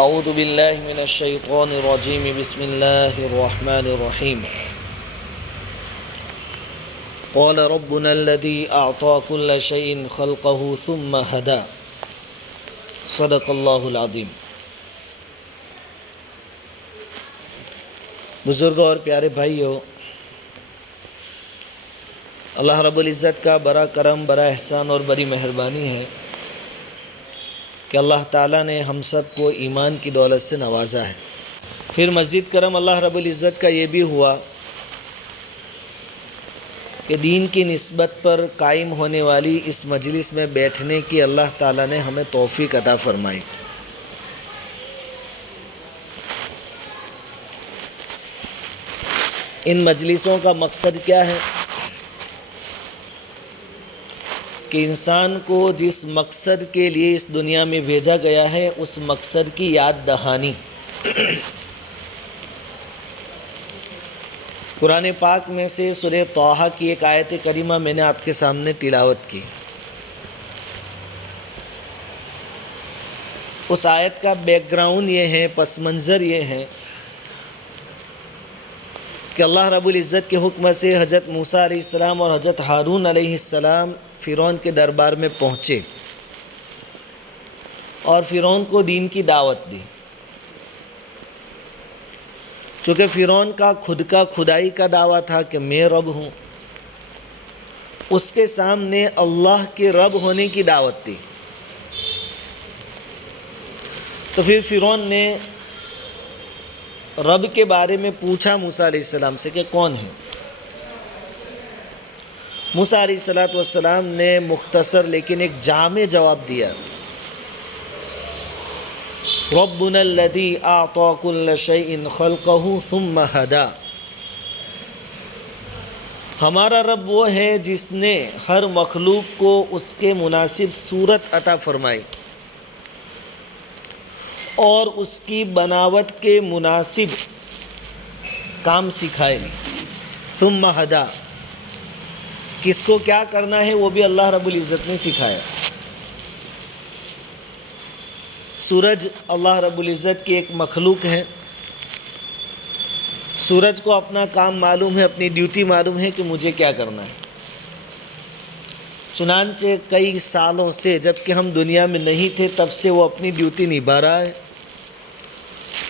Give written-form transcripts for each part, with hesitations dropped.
اعوذ باللہ من الشیطان الرجیم بسم اللہ الرحمن الرحیم قال ربنا الذي اعطى كل شيء خلقه ثم هدى صدق اللہ العظیم۔ بزرگوں اور پیارے بھائیوں، اللہ رب العزت کا بڑا کرم، بڑا احسان اور بڑی مہربانی ہے کہ اللہ تعالیٰ نے ہم سب کو ایمان کی دولت سے نوازا ہے۔ پھر مزید کرم اللہ رب العزت کا یہ بھی ہوا کہ دین کی نسبت پر قائم ہونے والی اس مجلس میں بیٹھنے کی اللہ تعالیٰ نے ہمیں توفیق عطا فرمائی۔ ان مجلسوں کا مقصد کیا ہے کہ انسان کو جس مقصد کے لیے اس دنیا میں بھیجا گیا ہے اس مقصد کی یاد دہانی۔ قرآن پاک میں سے سورہ طٰہٰ کی ایک آیت کریمہ میں نے آپ کے سامنے تلاوت کی۔ اس آیت کا بیک گراؤنڈ یہ ہے، پس منظر یہ ہے کہ اللہ رب العزت کے حکم سے حضرت موسیٰ علیہ السلام اور حضرت ہارون علیہ السلام فرعون کے دربار میں پہنچے اور فرعون کو دین کی دعوت دی۔ چونکہ فرعون کا خود کا خدائی کا دعویٰ تھا کہ میں رب ہوں، اس کے سامنے اللہ کے رب ہونے کی دعوت دی۔ تو پھر فرعون نے رب کے بارے میں پوچھا موسیٰ علیہ السلام سے کہ کون ہے؟ موسیٰ علیہ السلام نے مختصر لیکن ایک جامع جواب دیا۔ ربنا الذی اعطى كل شیء خلقه ثم هدى۔ ہمارا رب وہ ہے جس نے ہر مخلوق کو اس کے مناسب صورت عطا فرمائی اور اس کی بناوٹ کے مناسب کام سکھائے۔ ثم ہدا، کس کو کیا کرنا ہے وہ بھی اللہ رب العزت نے سکھایا۔ سورج اللہ رب العزت کی ایک مخلوق ہے۔ سورج کو اپنا کام معلوم ہے، اپنی ڈیوٹی معلوم ہے کہ مجھے کیا کرنا ہے۔ چنانچہ کئی سالوں سے، جب کہ ہم دنیا میں نہیں تھے تب سے وہ اپنی ڈیوٹی نبھا رہا ہے،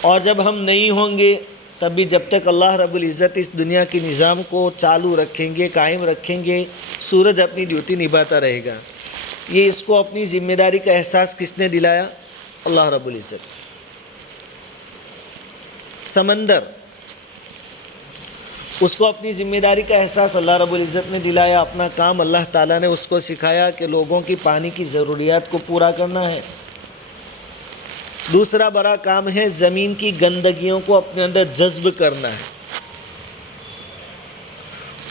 اور جب ہم نہیں ہوں گے تب بھی جب تک اللہ رب العزت اس دنیا کے نظام کو چالو رکھیں گے، قائم رکھیں گے، سورج اپنی ڈیوٹی نبھاتا رہے گا۔ یہ اس کو اپنی ذمہ داری کا احساس کس نے دلایا؟ اللہ رب العزت۔ سمندر، اس کو اپنی ذمہ داری کا احساس اللہ رب العزت نے دلایا۔ اپنا کام اللہ تعالیٰ نے اس کو سکھایا کہ لوگوں کی پانی کی ضروریات کو پورا کرنا ہے۔ دوسرا بڑا کام ہے زمین کی گندگیوں کو اپنے اندر جذب کرنا ہے۔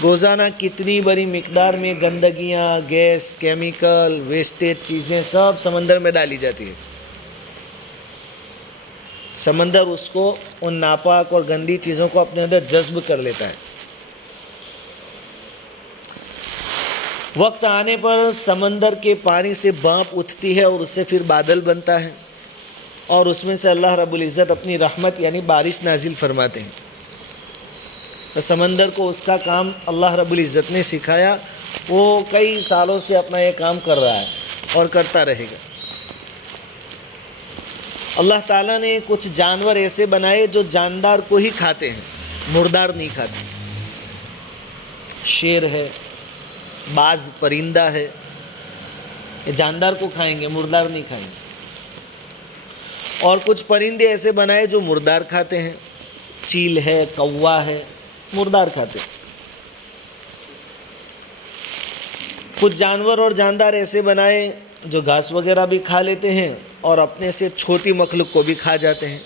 روزانہ کتنی بڑی مقدار میں گندگیاں، گیس، کیمیکل، ویسٹیج چیزیں سب سمندر میں ڈالی جاتی ہے۔ سمندر اس کو، ان ناپاک اور گندی چیزوں کو اپنے اندر جذب کر لیتا ہے۔ وقت آنے پر سمندر کے پانی سے بھاپ اٹھتی ہے اور اس سے پھر بادل بنتا ہے، اور اس میں سے اللہ رب العزت اپنی رحمت یعنی بارش نازل فرماتے ہیں۔ تو سمندر کو اس کا کام اللہ رب العزت نے سکھایا، وہ کئی سالوں سے اپنا یہ کام کر رہا ہے اور کرتا رہے گا۔ اللہ تعالیٰ نے کچھ جانور ایسے بنائے جو جاندار کو ہی کھاتے ہیں، مردار نہیں کھاتے۔ شیر ہے، باز پرندہ ہے، یہ جاندار کو کھائیں گے، مردار نہیں کھائیں گے۔ اور کچھ پرندے ایسے بنائے جو مردار کھاتے ہیں، چیل ہے، کوا ہے، مردار کھاتے ہیں۔ کچھ جانور اور جاندار ایسے بنائے جو گھاس وغیرہ بھی کھا لیتے ہیں اور اپنے سے چھوٹی مخلوق کو بھی کھا جاتے ہیں،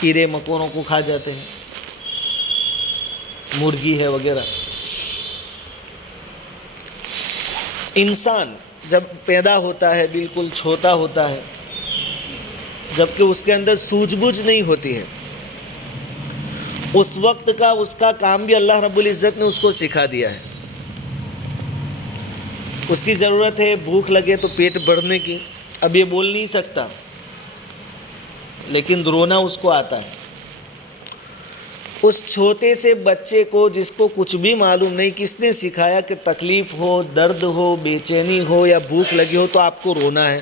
کیڑے مکوڑوں کو کھا جاتے ہیں، مرغی ہے وغیرہ۔ انسان جب پیدا ہوتا ہے بالکل چھوٹا ہوتا ہے، جبکہ اس کے اندر سوجھ بوجھ نہیں ہوتی ہے، اس وقت کا اس کا کام بھی اللہ رب العزت نے اس کو سکھا دیا ہے۔ اس کی ضرورت ہے بھوک لگے تو پیٹ بھرنے کی، اب یہ بول نہیں سکتا، لیکن رونا اس کو آتا ہے۔ اس چھوٹے سے بچے کو جس کو کچھ بھی معلوم نہیں، کس نے سکھایا کہ تکلیف ہو، درد ہو، بے چینی ہو یا بھوک لگی ہو تو آپ کو رونا ہے؟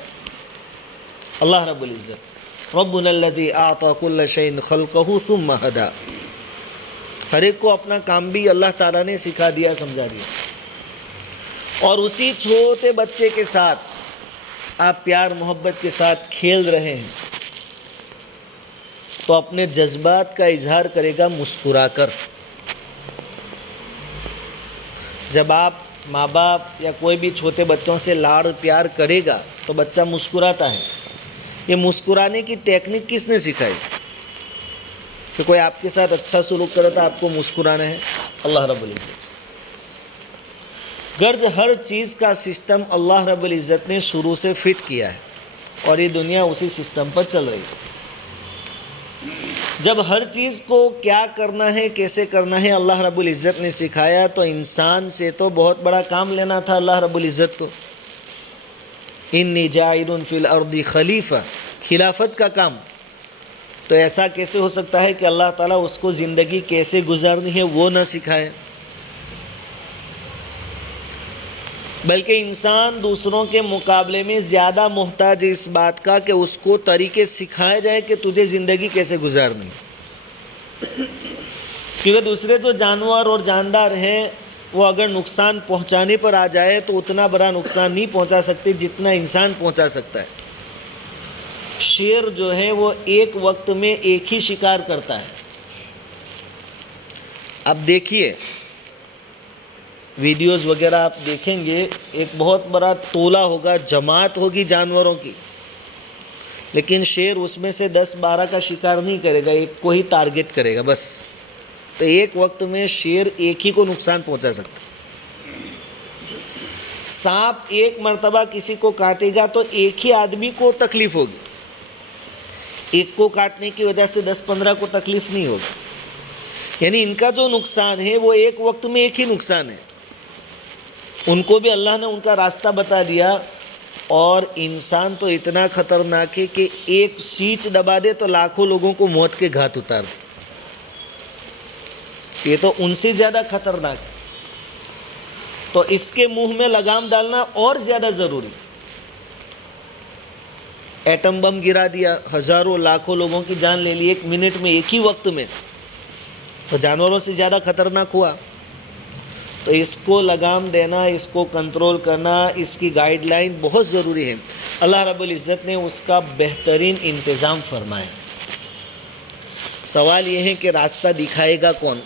اللہ رب العزت، ربنا الذی اعطى كل شيء خلقه ثم هدى، ہر ایک کو اپنا کام بھی اللہ تعالیٰ نے سکھا دیا، سمجھا دیا، اور اسی چھوٹے بچے کے ساتھ آپ پیار محبت کے ساتھ کھیل رہے ہیں تو اپنے جذبات کا اظہار کرے گا مسکرا کر۔ جب آپ ماں باپ یا کوئی بھی چھوٹے بچوں سے لاڑ پیار کرے گا تو بچہ مسکراتا ہے۔ یہ مسکرانے کی ٹیکنیک کس نے سکھائی؟ کہ کوئی آپ کے ساتھ اچھا سلوک کرے تو آپ کو مسکرانا ہے؟ اللہ رب العزت۔ غرض ہر چیز کا سسٹم اللہ رب العزت نے شروع سے فٹ کیا ہے اور یہ دنیا اسی سسٹم پر چل رہی ہے۔ جب ہر چیز کو کیا کرنا ہے، کیسے کرنا ہے اللہ رب العزت نے سکھایا تو انسان سے تو بہت بڑا کام لینا تھا اللہ رب العزت کو۔ انی جاعل فی الارض خلیفہ، خلافت کا کام، تو ایسا کیسے ہو سکتا ہے کہ اللہ تعالیٰ اس کو زندگی کیسے گزارنی ہے وہ نہ سکھائے؟ بلکہ انسان دوسروں کے مقابلے میں زیادہ محتاج ہے اس بات کا کہ اس کو طریقے سکھائے جائے کہ تجھے زندگی کیسے گزارنی ہے۔ کیونکہ دوسرے جو جانور اور جاندار ہیں وہ اگر نقصان پہنچانے پر آ جائے تو اتنا بڑا نقصان نہیں پہنچا سکتے جتنا انسان پہنچا سکتا ہے۔ شیر جو ہے وہ ایک وقت میں ایک ہی شکار کرتا ہے۔ اب دیکھیے ویڈیوز وغیرہ آپ دیکھیں گے، ایک بہت بڑا ٹولہ ہوگا، جماعت ہوگی جانوروں کی، لیکن شیر اس میں سے 10-12 کا شکار نہیں کرے گا، ایک کو ہی ٹارگٹ کرے گا بس۔ تو ایک وقت میں شیر ایک ہی کو نقصان پہنچا سکتا ہے۔ سانپ ایک مرتبہ کسی کو کاٹے گا تو ایک ہی آدمی کو تکلیف ہوگی، ایک کو کاٹنے کی وجہ سے 10-15 کو تکلیف نہیں ہوگی۔ یعنی ان کا جو نقصان ہے وہ ایک وقت میں ایک ہی نقصان ہے۔ ان کو بھی اللہ نے ان کا راستہ بتا دیا، اور انسان تو اتنا خطرناک ہے کہ ایک سیچ دبا دے تو لاکھوں لوگوں کو موت کے گھاٹ اتار دے۔ یہ تو ان سے زیادہ خطرناک ہے، تو اس کے منہ میں لگام ڈالنا اور زیادہ ضروری۔ ایٹم بم گرا دیا، ہزاروں لاکھوں لوگوں کی جان لے لی ایک منٹ میں، ایک ہی وقت میں، تو جانوروں سے زیادہ خطرناک ہوا۔ تو اس کو لگام دینا، اس کو کنٹرول کرنا، اس کی گائیڈ لائن بہت ضروری ہے۔ اللہ رب العزت نے اس کا بہترین انتظام فرمایا۔ سوال یہ ہے کہ راستہ دکھائے گا کون؟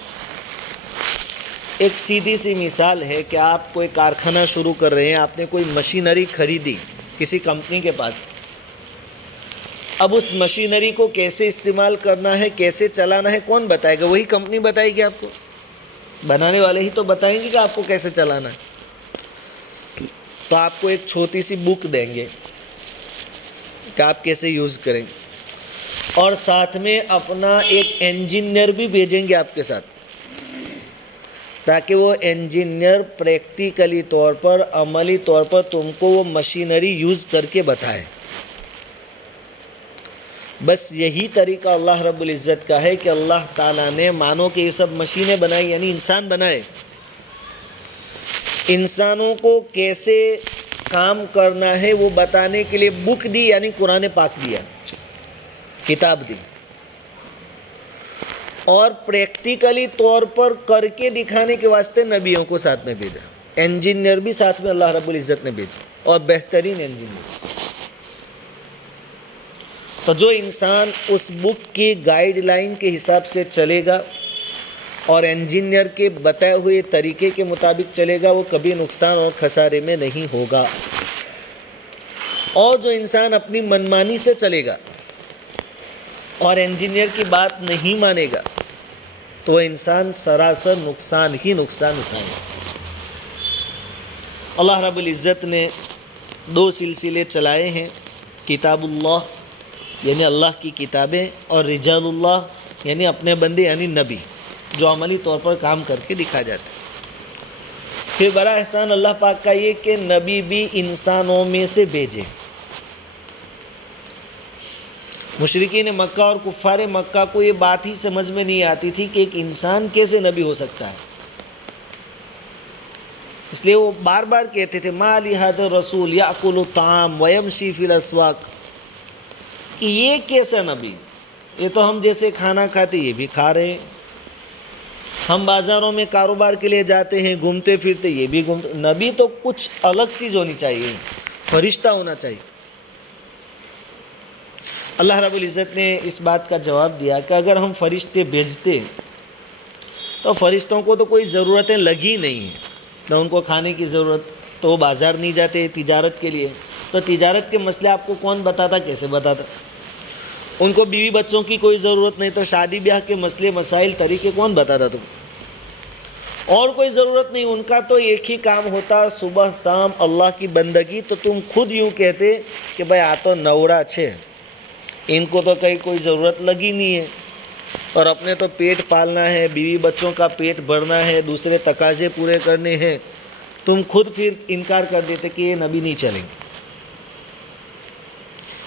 ایک سیدھی سی مثال ہے کہ آپ کوئی کارخانہ شروع کر رہے ہیں، آپ نے کوئی مشینری خریدی کسی کمپنی کے پاس۔ اب اس مشینری کو کیسے استعمال کرنا ہے، کیسے چلانا ہے، کون بتائے گا؟ وہی کمپنی بتائے گی آپ کو، بنانے والے ہی تو بتائیں گے کہ آپ کو کیسے چلانا ہے۔ تو آپ کو ایک چھوٹی سی بک دیں گے کہ آپ کیسے یوز کریں، اور ساتھ میں اپنا ایک انجینئر بھی بھیجیں گے آپ کے ساتھ، تاکہ وہ انجینئر پریکٹیکلی طور پر، عملی طور پر تم کو وہ مشینری یوز کر کے بتائے۔ بس یہی طریقہ اللہ رب العزت کا ہے کہ اللہ تعالیٰ نے مانو کہ یہ سب مشینیں بنائی، یعنی انسان بنائے، انسانوں کو کیسے کام کرنا ہے وہ بتانے کے لیے بک دی، یعنی قرآن پاک دیا، کتاب دی، اور پریکٹیکلی طور پر کر کے دکھانے کے واسطے نبیوں کو ساتھ میں بھیجا، انجینئر بھی ساتھ میں اللہ رب العزت نے بھیجا، اور بہترین انجینئر۔ تو جو انسان اس بک کی گائیڈ لائن کے حساب سے چلے گا اور انجینئر کے بتائے ہوئے طریقے کے مطابق چلے گا، وہ کبھی نقصان اور خسارے میں نہیں ہوگا۔ اور جو انسان اپنی منمانی سے چلے گا اور انجینئر کی بات نہیں مانے گا تو وہ انسان سراسر نقصان ہی نقصان اٹھائے گا۔ اللہ رب العزت نے 2 سلسلے چلائے ہیں، کتاب اللہ یعنی اللہ کی کتابیں، اور رجال اللہ یعنی اپنے بندے یعنی نبی، جو عملی طور پر کام کر کے دکھا جاتے ہیں۔ پھر بڑا احسان اللہ پاک کا یہ کہ نبی بھی انسانوں میں سے بھیجے، مشرکین مکہ اور کفار مکہ کو یہ بات ہی سمجھ میں نہیں آتی تھی کہ ایک انسان کیسے نبی ہو سکتا ہے، اس لیے وہ بار بار کہتے تھے ما لہذا الرسول یأکل الطعام ویمشی فی الاسواق، کہ یہ کیسا نبی، یہ تو ہم جیسے کھانا کھاتے یہ بھی کھا رہے ہیں، ہم بازاروں میں کاروبار کے لیے جاتے ہیں گھومتے پھرتے یہ بھی گھومتے، نبی تو کچھ الگ چیز ہونی چاہیے، فرشتہ ہونا چاہیے۔ اللہ رب العزت نے اس بات کا جواب دیا کہ اگر ہم فرشتے بھیجتے تو فرشتوں کو تو کوئی ضرورتیں لگی نہیں ہیں، نہ ان کو کھانے کی ضرورت، تو وہ بازار نہیں جاتے تجارت کے لیے، تو تجارت کے مسئلے آپ کو کون بتاتا، کیسے بتاتا؟ ان کو بیوی بچوں کی کوئی ضرورت نہیں، تو شادی بیاہ کے مسئلے مسائل طریقے کون بتاتا تم؟ اور کوئی ضرورت نہیں، ان کا تو ایک ہی کام ہوتا صبح شام اللہ کی بندگی، تو تم خود یوں کہتے کہ بھائی آ تو نوڑا چھے، ان کو تو کہیں کوئی ضرورت لگی نہیں ہے، اور اپنے تو پیٹ پالنا ہے، بیوی بچوں کا پیٹ بھرنا ہے، دوسرے تقاضے پورے کرنے ہیں، تم خود پھر انکار کر دیتے کہ یہ نبی نہیں چلیں گے۔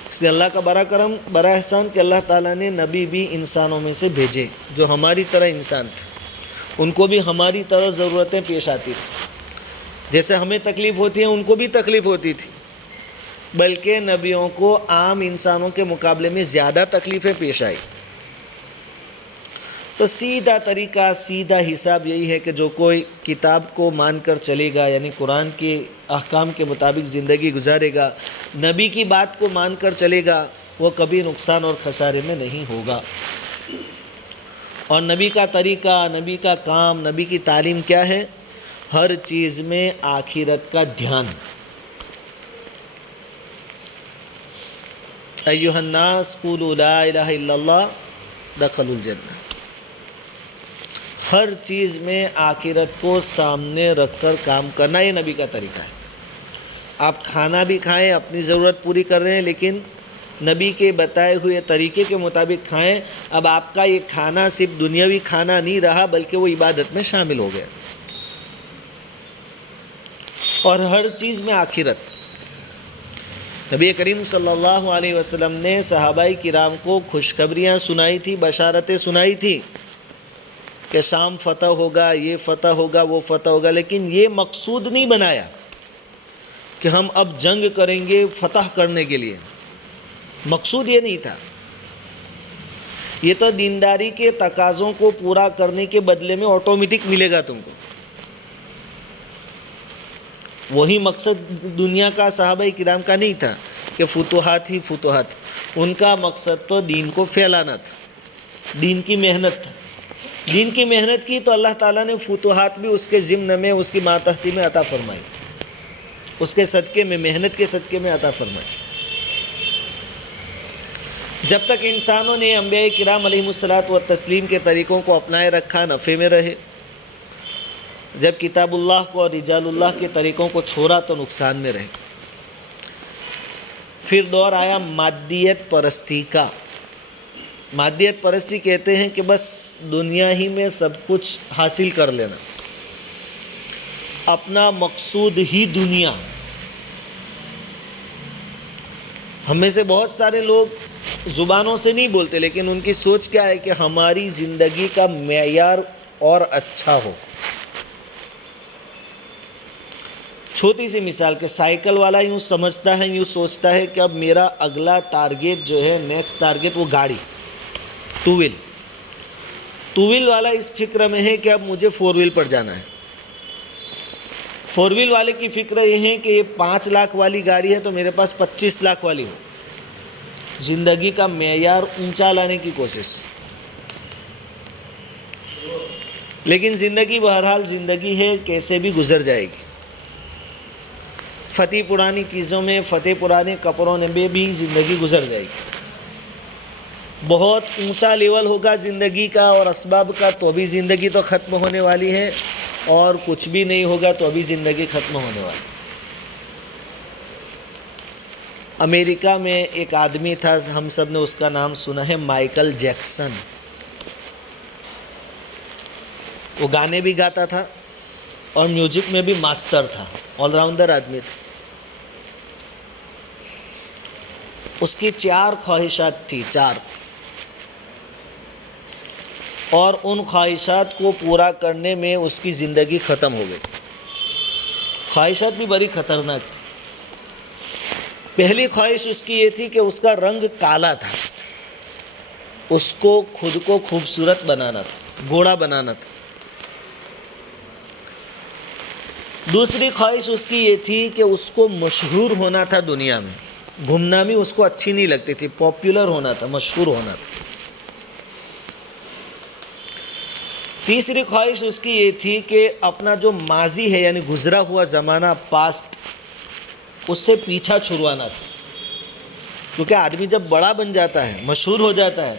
اس لیے اللہ کا بڑا کرم بڑا احسان کہ اللہ تعالیٰ نے نبی بھی انسانوں میں سے بھیجے جو ہماری طرح انسان تھے، ان کو بھی ہماری طرح ضرورتیں پیش آتی تھیں، جیسے ہمیں تکلیف ہوتی ہے ان کو بھی تکلیف ہوتی تھی، بلکہ نبیوں کو عام انسانوں کے مقابلے میں زیادہ تکلیفیں پیش آئی۔ تو سیدھا طریقہ سیدھا حساب یہی ہے کہ جو کوئی کتاب کو مان کر چلے گا، یعنی قرآن کے احکام کے مطابق زندگی گزارے گا، نبی کی بات کو مان کر چلے گا، وہ کبھی نقصان اور خسارے میں نہیں ہوگا۔ اور نبی کا طریقہ، نبی کا کام، نبی کی تعلیم کیا ہے؟ ہر چیز میں آخرت کا دھیان۔ ایھا الناس قولوا لا الہ الا اللہ دخلوا الجنہ، ہر چیز میں آخرت کو سامنے رکھ کر کام کرنا، یہ نبی کا طریقہ ہے۔ آپ کھانا بھی کھائیں، اپنی ضرورت پوری کر رہے ہیں، لیکن نبی کے بتائے ہوئے طریقے کے مطابق کھائیں۔ اب آپ کا یہ کھانا صرف دنیاوی کھانا نہیں رہا، بلکہ وہ عبادت میں شامل ہو گیا، اور ہر چیز میں آخرت۔ نبی کریم صلی اللہ علیہ وسلم نے صحابہ کرام کو خوشخبریاں سنائی تھی، بشارتیں سنائی تھی کہ شام فتح ہوگا، یہ فتح ہوگا، وہ فتح ہوگا، لیکن یہ مقصود نہیں بنایا کہ ہم اب جنگ کریں گے فتح کرنے کے لیے، مقصود یہ نہیں تھا۔ یہ تو دینداری کے تقاضوں کو پورا کرنے کے بدلے میں آٹومیٹک ملے گا تم کو، وہی مقصد دنیا کا صحابہ کرام کا نہیں تھا کہ فتوحات ہی فتوحات، ان کا مقصد تو دین کو پھیلانا تھا، دین کی محنت تھا۔ دین کی محنت کی تو اللہ تعالیٰ نے فتوحات بھی اس کے ضمن میں، اس کی ماتحتی میں عطا فرمائی، اس کے صدقے میں، محنت کے صدقے میں عطا فرمائی۔ جب تک انسانوں نے انبیاء کرام علیہ الصلاۃ والتسلیم کے طریقوں کو اپنائے رکھا، نفع میں رہے، جب کتاب اللہ کو اور رجال اللہ کے طریقوں کو چھوڑا تو نقصان میں رہے۔ پھر دور آیا مادیت پرستی کا۔ مادیت پرستی کہتے ہیں کہ بس دنیا ہی میں سب کچھ حاصل کر لینا، اپنا مقصود ہی دنیا۔ ہم میں سے بہت سارے لوگ زبانوں سے نہیں بولتے، لیکن ان کی سوچ کیا ہے کہ ہماری زندگی کا معیار اور اچھا ہو۔ چھوٹی سی مثال کہ سائیکل والا یوں سمجھتا ہے، یوں سوچتا ہے کہ اب میرا اگلا ٹارگیٹ جو ہے، نیکسٹ ٹارگیٹ وہ گاڑی، ٹو ویل والا اس فکر میں ہے کہ اب مجھے 4 ویل پر جانا ہے۔ 4 ویل والے کی فکر یہ ہے کہ یہ 5 لاکھ والی گاڑی ہے تو میرے پاس 25 لاکھ والی ہو، زندگی کا معیار اونچا لانے کی کوشش۔ لیکن زندگی بہرحال زندگی ہے، کیسے بھی گزر جائے گی۔ فتح پرانی چیزوں میں، فتح پرانے کپڑوں میں بھی زندگی گزر جائے گی۔ بہت اونچا لیول ہوگا زندگی کا اور اسباب کا تو بھی زندگی تو ختم ہونے والی ہے، اور کچھ بھی نہیں ہوگا تو بھی زندگی ختم ہونے والی۔ امریکہ میں ایک آدمی تھا، ہم سب نے اس کا نام سنا ہے، مائیکل جیکسن۔ وہ گانے بھی گاتا تھا اور میوزک میں بھی ماسٹر تھا، آل راؤنڈر آدمی تھا۔ اس کی 4 خواہشات تھی، 4، اور ان خواہشات کو پورا کرنے میں اس کی زندگی ختم ہو گئی۔ خواہشات بھی بڑی خطرناک تھی۔ پہلی خواہش اس کی یہ تھی کہ اس کا رنگ کالا تھا، اس کو خود کو خوبصورت بنانا تھا، گھوڑا بنانا تھا۔ دوسری خواہش اس کی یہ تھی کہ اس کو مشہور ہونا تھا دنیا میں، گمنامی اس کو اچھی نہیں لگتی تھی، پاپولر ہونا تھا، مشہور ہونا تھا۔ تیسری خواہش اس کی یہ تھی کہ اپنا جو ماضی ہے یعنی گزرا ہوا زمانہ، پاسٹ، اس سے پیچھا چھڑوانا تھا، کیونکہ آدمی جب بڑا بن جاتا ہے، مشہور ہو جاتا ہے،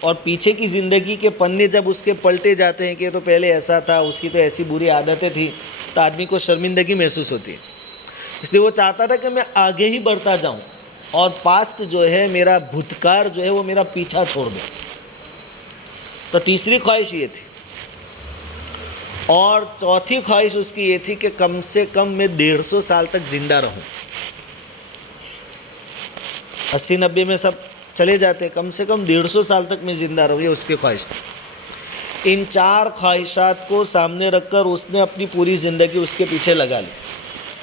اور پیچھے کی زندگی کے پنے جب اس کے پلٹے جاتے ہیں کہ یہ تو پہلے ایسا تھا، اس کی تو ایسی بری عادتیں تھیں، تو آدمی کو شرمندگی محسوس ہوتی ہے۔ اس لیے وہ چاہتا تھا کہ میں آگے ہی بڑھتا جاؤں اور پاسٹ جو ہے، میرا بھوتکار جو ہے وہ میرا پیچھا چھوڑ دے۔ تو تیسری خواہش یہ تھی۔ اور چوتھی خواہش اس کی یہ تھی کہ کم سے کم میں 150 سال تک زندہ رہوں۔ 80-90 میں سب چلے جاتے، کم سے کم 150 سال تک میں زندہ رہوں، یہ اس کی خواہش تھی۔ ان 4 خواہشات کو سامنے رکھ کر اس نے اپنی پوری زندگی اس کے پیچھے لگا لی۔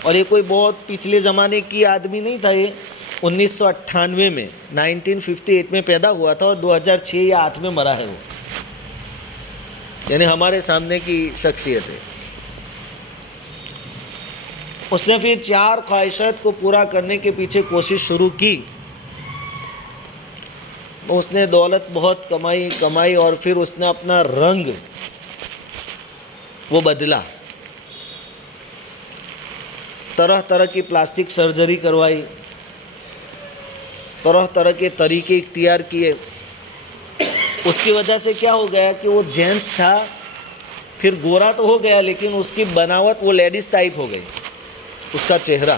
اور یہ کوئی بہت پچھلے زمانے کی آدمی نہیں تھا، یہ 1998 میں 1958 میں پیدا ہوا تھا اور 2006 یا 2008 میں مرا ہے وہ، یعنی ہمارے سامنے کی شخصیت ہے۔ اس نے پھر 4 خواہشات کو پورا کرنے کے پیچھے کوشش شروع کی۔ اس نے دولت بہت کمائی اور پھر اس نے اپنا رنگ وہ بدلا، طرح طرح کی پلاسٹک سرجری کروائی، طرح طرح کے طریقے اختیار کیے۔ اس کی وجہ سے کیا ہو گیا کہ وہ جینٹس تھا، پھر گورا تو ہو گیا، لیکن اس کی بناوٹ وہ لیڈیز ٹائپ ہو گئی، اس کا چہرہ۔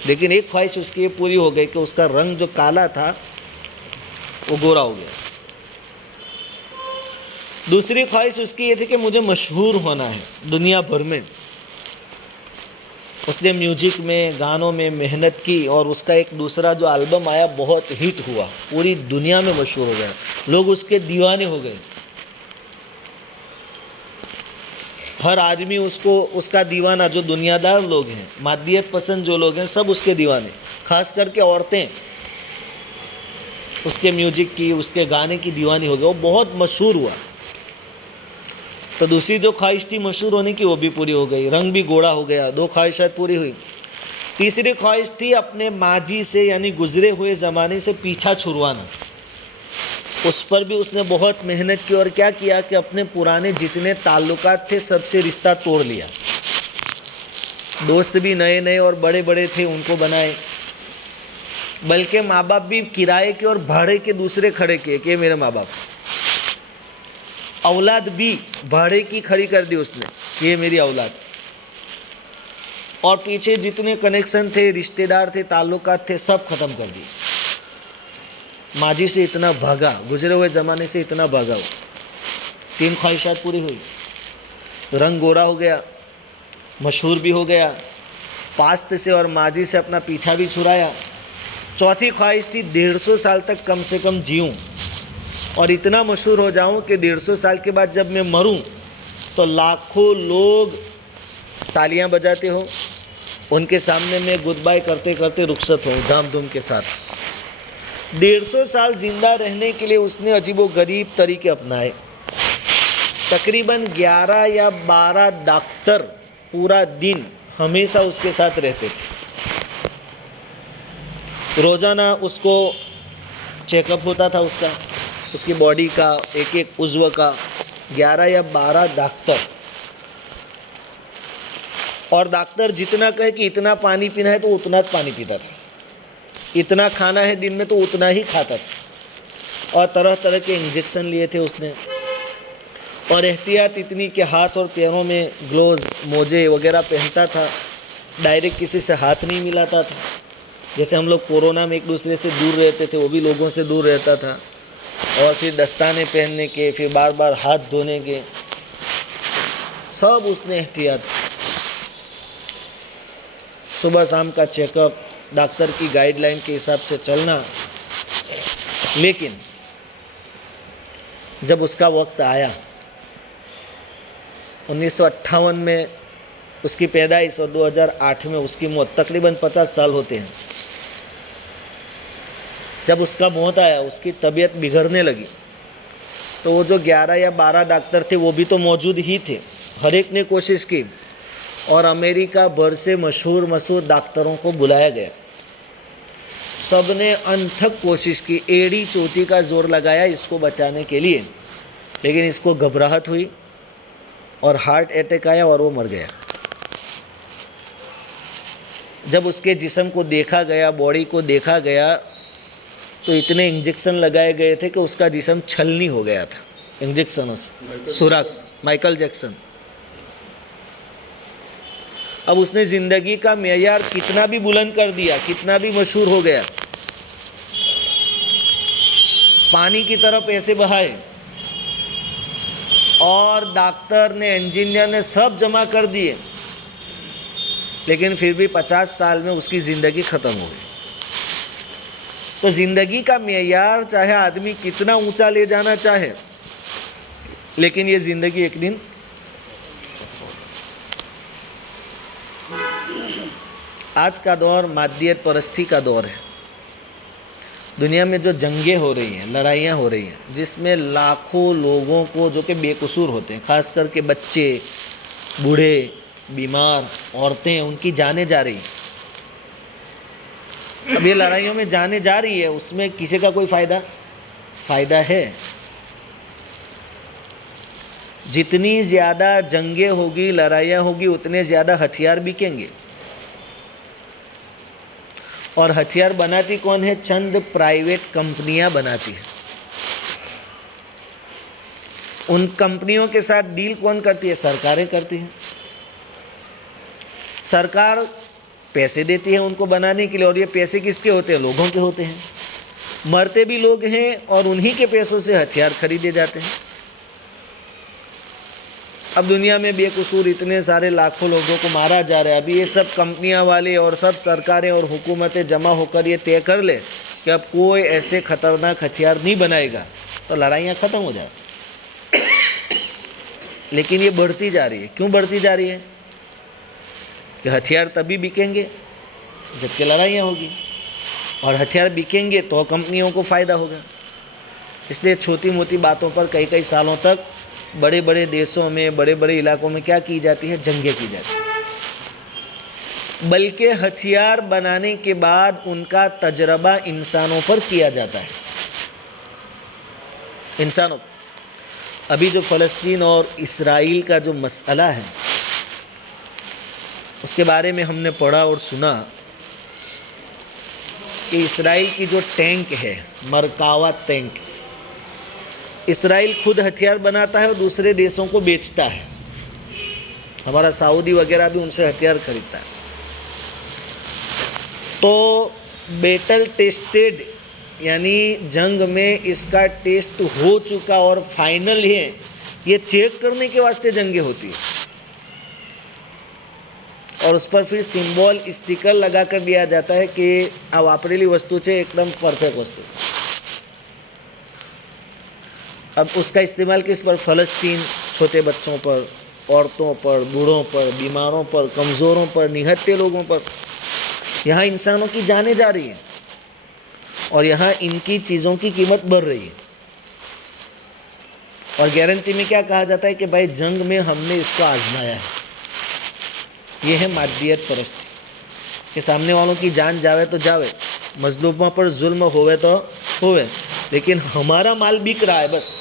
لیکن ایک خواہش اس کی یہ پوری ہو گئی کہ اس کا رنگ جو کالا تھا وہ گورا ہو گیا۔ دوسری خواہش اس کی یہ تھی کہ مجھے مشہور ہونا ہے دنیا بھر میں۔ اس نے میوزک میں، گانوں میں محنت کی اور اس کا ایک دوسرا جو البم آیا بہت ہٹ ہوا، پوری دنیا میں مشہور ہو گیا، لوگ اس کے دیوانے ہو گئے۔ ہر آدمی اس کا دیوانہ، جو دنیا دار لوگ ہیں، مادیت پسند جو لوگ ہیں، سب اس کے دیوانے، خاص کر کے عورتیں اس کے میوزک کی، اس کے گانے کی دیوانی ہو گئی، وہ بہت مشہور ہوا۔ تو دوسری جو خواہش تھی مشہور ہونے کی وہ بھی پوری ہو گئی، رنگ بھی گوڑا ہو گیا، 2 خواہشات پوری ہوئی۔ تیسری خواہش تھی اپنے ماضی سے یعنی گزرے ہوئے زمانے سے پیچھا چھڑوانا۔ اس پر بھی اس نے بہت محنت کی اور کیا کیا کہ اپنے پرانے جتنے تعلقات تھے سب سے رشتہ توڑ لیا، دوست بھی نئے نئے اور بڑے بڑے تھے ان کو بنائے، بلکہ ماں باپ بھی کرائے کے اور بھاڑے کے دوسرے کھڑے کیے کہ یہ میرے ماں باپ، اولاد بھی بھاڑے کی کھڑی کر دی اس نے، یہ میری اولاد، اور پیچھے جتنے کنیکشن تھے، رشتہ دار تھے، تعلقات تھے، سب ختم کر دیے۔ ماضی سے اتنا بھاگا، گزرے ہوئے زمانے سے اتنا بھاگا ہوا۔ 3 خواہشات پوری ہوئی، رنگ گوڑا ہو گیا، مشہور بھی ہو گیا، پاسٹ سے اور ماضی سے اپنا پیچھا بھی چھڑایا۔ چوتھی خواہش تھی 150 سال تک کم سے کم جیوں اور اتنا مشہور ہو جاؤں کہ 150 سال کے بعد جب میں مروں تو لاکھوں لوگ تالیاں بجاتے ہوں، ان کے سامنے میں گڈ بائی کرتے کرتے رخصت ہوں دھام دھوم کے ساتھ۔ 150 سال زندہ رہنے کے لیے اس نے عجیب و غریب طریقے اپنائے۔ تقریباً 11 یا 12 ڈاکٹر پورا دن ہمیشہ اس کے ساتھ رہتے تھے، روزانہ اس کو چیک اپ ہوتا تھا، اس کی باڈی کا ایک ایک عضو کا، 11 یا 12 ڈاکٹر، اور ڈاکٹر جتنا کہے کہ اتنا پانی پینا ہے تو اتنا پانی پیتا تھا، اتنا کھانا ہے دن میں تو اتنا ہی کھاتا تھا، اور طرح طرح کے انجیکشن لیے تھے اس نے، اور احتیاط اتنی کہ ہاتھ اور پیروں میں گلوز، موزے وغیرہ پہنتا تھا، ڈائریکٹ کسی سے ہاتھ نہیں ملاتا تھا، جیسے ہم لوگ کورونا میں ایک دوسرے سے دور رہتے تھے وہ بھی لوگوں سے دور رہتا تھا، اور پھر دستانے پہننے کے، پھر بار بار ہاتھ دھونے کے، سب اس نے احتیاط، صبح شام کا چیک اپ، ڈاکٹر کی گائیڈ لائن کے حساب سے چلنا. لیکن جب اس کا وقت آیا 1958 میں اس کی پیدائش اور 2008 میں اس کی موت، تقریباً 50 سال ہوتے ہیں. جب اس کا موت آیا اس کی طبیعت بگڑنے لگی تو وہ جو 11 یا 12 ڈاکٹر تھے وہ بھی تو موجود ہی تھے. ہر ایک نے کوشش کی اور امریکہ بھر سے مشہور ڈاکٹروں کو بلایا گیا. سب نے انتھک کوشش کی، ایڑی چوٹی کا زور لگایا اس کو بچانے کے لیے، لیکن اس کو گھبراہٹ ہوئی اور ہارٹ اٹیک آیا اور وہ مر گیا. جب اس کے جسم کو دیکھا گیا، باڈی کو دیکھا گیا تو اتنے انجیکشن لگائے گئے تھے کہ اس کا جسم چھلنی ہو گیا تھا انجیکشنوں سے. سوراخ مائیکل جیکسن. اب اس نے زندگی کا معیار کتنا بھی بلند کر دیا، کتنا بھی مشہور ہو گیا، پانی کی طرف پیسے بہائے اور ڈاکٹر نے، انجینئر نے سب جمع کر دیے، لیکن پھر بھی 50 سال میں اس کی زندگی ختم ہو گئی. تو زندگی کا معیار چاہے آدمی کتنا اونچا لے جانا چاہے، لیکن یہ زندگی ایک دن آج کا دور مادیت پرستی کا دور ہے. دنیا میں جو جنگیں ہو رہی ہیں، لڑائیاں ہو رہی ہیں، جس میں لاکھوں لوگوں کو جو کہ بے قصور ہوتے ہیں، خاص کر کے بچے، بوڑھے، بیمار، عورتیں، ان کی جانیں جا رہی ہیں. اب یہ لڑائیوں میں جانیں جا رہی ہے، اس میں کسی کا کوئی فائدہ ہے؟ جتنی زیادہ جنگیں ہوگی، لڑائیاں ہوگی، اتنے زیادہ ہتھیار بکیں گے. اور ہتھیار بناتی کون ہے؟ چند پرائیویٹ کمپنیاں بناتی ہیں. ان کمپنیوں کے ساتھ ڈیل کون کرتی ہے؟ سرکاریں کرتی ہیں. سرکار پیسے دیتی ہے ان کو بنانے کے لیے، اور یہ پیسے کس کے ہوتے ہیں؟ لوگوں کے ہوتے ہیں. مرتے بھی لوگ ہیں اور انہی کے پیسوں سے ہتھیار خریدے جاتے ہیں. اب دنیا میں بے قصور اتنے سارے لاکھوں لوگوں کو مارا جا رہا ہے. ابھی یہ سب کمپنیاں والے اور سب سرکاریں اور حکومتیں جمع ہو کر یہ طے کر لے کہ اب کوئی ایسے خطرناک ہتھیار نہیں بنائے گا تو لڑائیاں ختم ہو جائیں. لیکن یہ بڑھتی جا رہی ہے. کیوں بڑھتی جا رہی ہے؟ کہ ہتھیار تبھی بکیں گے جب کہ لڑائیاں ہوگی، اور ہتھیار بکیں گے تو کمپنیوں کو فائدہ ہوگا. اس لیے چھوٹی موٹی باتوں پر کئی سالوں تک بڑے بڑے دیشوں میں، بڑے بڑے علاقوں میں کیا کی جاتی ہے؟ جنگیں کی جاتی ہیں. بلکہ ہتھیار بنانے کے بعد ان کا تجربہ انسانوں پر کیا جاتا ہے. انسانوں پر. ابھی جو فلسطین اور اسرائیل کا جو مسئلہ ہے، اس کے بارے میں ہم نے پڑھا اور سنا کہ اسرائیل کی جو ٹینک ہے، مرکاوا ٹینک، اسرائیل خود ہتھیار بناتا ہے اور دوسرے دیشوں کو بیچتا ہے. ہمارا سعودی وغیرہ بھی ان سے ہتھیار خریدتا ہے. تو بیٹل ٹیسٹڈ، یعنی جنگ میں اس کا ٹیسٹ ہو چکا اور فائنل ہے، یہ چیک کرنے کے واسطے جنگیں ہوتی ہیں. اور اس پر پھر سمبول اسٹیکر لگا کر دیا جاتا ہے کہ واپریلی وستو છે એકદમ પરફેક્ટ વસ્તુ. اب اس کا استعمال کس پر؟ فلسطین، چھوٹے بچوں پر، عورتوں پر، بوڑھوں پر، بیماروں پر، کمزوروں پر، نہتے لوگوں پر. یہاں انسانوں کی جانیں جا رہی ہیں اور یہاں ان کی چیزوں کی قیمت بڑھ رہی ہے. اور گارنٹی میں کیا کہا جاتا ہے کہ بھائی جنگ میں ہم نے اس کو آزمایا ہے. یہ ہے مادیت پرستی، کہ سامنے والوں کی جان جاوے تو جاوے، مظلوموں پر ظلم ہوئے تو ہوئے، لیکن ہمارا مال بک رہا ہے بس.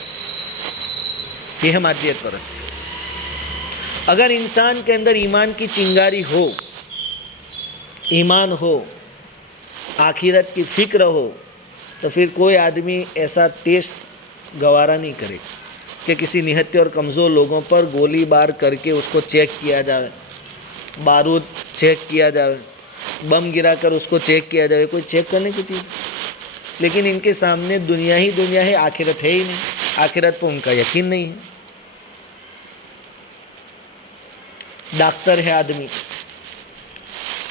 یہ ہے مادیت پرستی. اگر انسان کے اندر ایمان کی چنگاری ہو، ایمان ہو، آخرت کی فکر ہو، تو پھر کوئی آدمی ایسا ٹیسٹ گوارا نہیں کرے کہ کسی نہتے اور کمزور لوگوں پر گولی بار کر کے اس کو چیک کیا جائے، بارود چیک کیا جائے، بم گرا کر اس کو چیک کیا جائے. کوئی چیک کرنے کی چیز. لیکن ان کے سامنے دنیا ہی دنیا ہے، آخرت ہے ہی نہیں. آخرت پر ان کا یقین نہیں ہے. ڈاکٹر ہے آدمی،